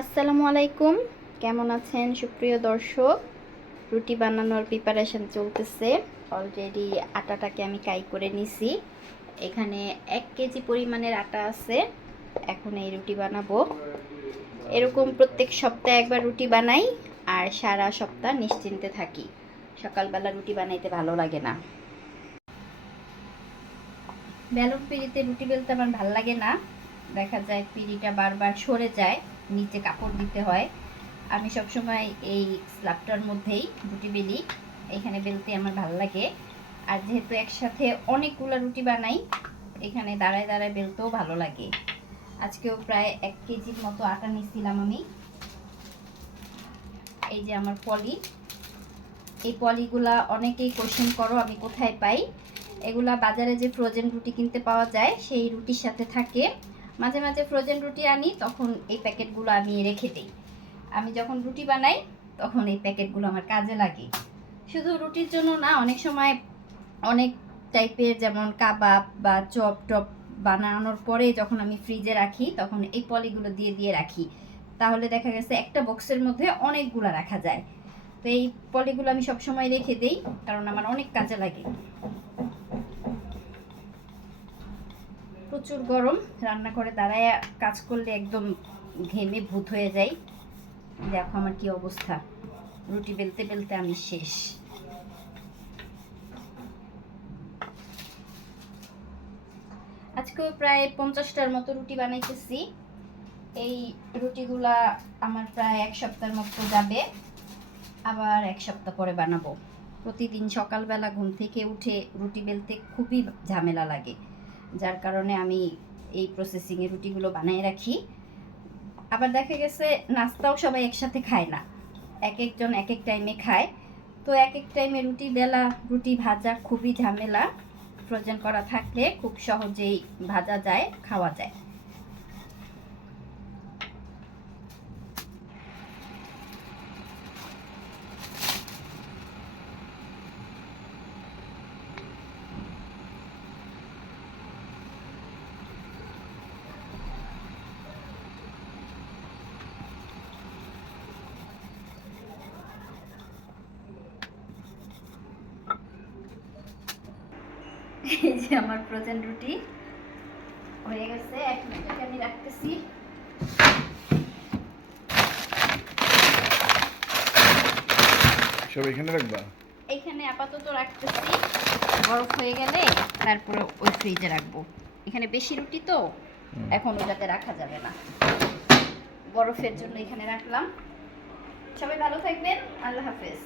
আসসালামু আলাইকুম। কেমন আছেন? সুপ্রিয় দর্শক, রুটি বানানোর প্রিপারেশন চলতেছে। অলরেডি আটাটাকে আমি কাই করে নিছি। এখানে এক কেজি পরিমাণের আটা আছে। এখন এই রুটি বানাবো। এরকম প্রত্যেক সপ্তাহে একবার রুটি বানাই আর সারা সপ্তাহ নিশ্চিন্তে থাকি। সকালবেলা রুটি বানাইতে ভালো লাগে না। বেলুন পিড়িতে রুটি বেলতে আমার ভালো লাগে না। দেখা যায় পিড়িটা বারবার সরে যায়। নিচে কাপড় দিতে হয়। আমি সবসময় এই স্ল্যাবটার মধ্যেই রুটি বেলি। এখানে বেলতে আমার ভালো লাগে। আর যেহেতু একসাথে অনেকগুলো রুটি বানাই, এখানে দাঁড়ায় দাঁড়ায় বেলতেও ভালো লাগে। আজকেও প্রায় এক কেজির মতো আটা নিয়েছিলাম আমি। এই যে আমার পলি। এই পলিগুলা অনেকেই কোশ্চেন করো, আমি কোথায় পাই? এগুলা বাজারে যে ফ্রোজেন রুটি কিনতে পাওয়া যায়, সেই রুটির সাথে থাকে। মাঝে মাঝে ফ্রোজেন রুটি আনি, তখন এই প্যাকেটগুলো আমি রেখে দিই। আমি যখন রুটি বানাই, তখন এই প্যাকেটগুলো আমার কাজে লাগে। শুধু রুটির জন্য না, অনেক সময় অনেক টাইপের যেমন কাবাব বা চপ টপ বানানোর পরে যখন আমি ফ্রিজে রাখি, তখন এই পলিগুলো দিয়ে দিয়ে রাখি। তাহলে দেখা গেছে একটা বক্সের মধ্যে অনেকগুলো রাখা যায়। তো এই পলিগুলো আমি সবসময় রেখে দেই, কারণ আমার অনেক কাজে লাগে। প্রচুর গরম, রান্না করে দাঁড়ায় কাজ করলে একদম ঘেমে ভূত হয়ে যাই। দেখো আমার কি অবস্থা। রুটি বেলতে বেলতে আমি শেষ। আজকেও প্রায় পঞ্চাশটার মতো রুটি বানাইতেছি। এই রুটিগুলা আমার প্রায় এক সপ্তাহের মতো যাবে। আবার এক সপ্তাহ পরে বানাবো। প্রতিদিন সকালবেলা ঘুম থেকে উঠে রুটি বেলতে খুবই ঝামেলা লাগে। যার কারণে আমি এই প্রসেসিংয়ে রুটিগুলো বানিয়ে রাখি। আবার দেখা গেছে, নাস্তাও সবাই একসাথে খায় না। এক একজন এক এক টাইমে খায়। তো এক এক টাইমে রুটি বেলা, রুটি ভাজা খুবই ঝামেলা। ফ্রোজেন করা থাকলে খুব সহজেই ভাজা যায়, খাওয়া যায়। এই যে আমার ফ্রোজেন রুটি হয়ে গেছে এক মিনিট আমি রাখতেছি। সব এখানে রাখবা? এইখানে আপাতত রাখতেছি বরফ হয়ে গেলে তারপরে ওই ফ্রিজে রাখব। এখানে বেশি রুটি তো এখন ওটাতে রাখা যাবে না। বরফের জন্য এখানে রাখলাম। সবাই ভালো থাকবেন আল্লাহ হাফেজ।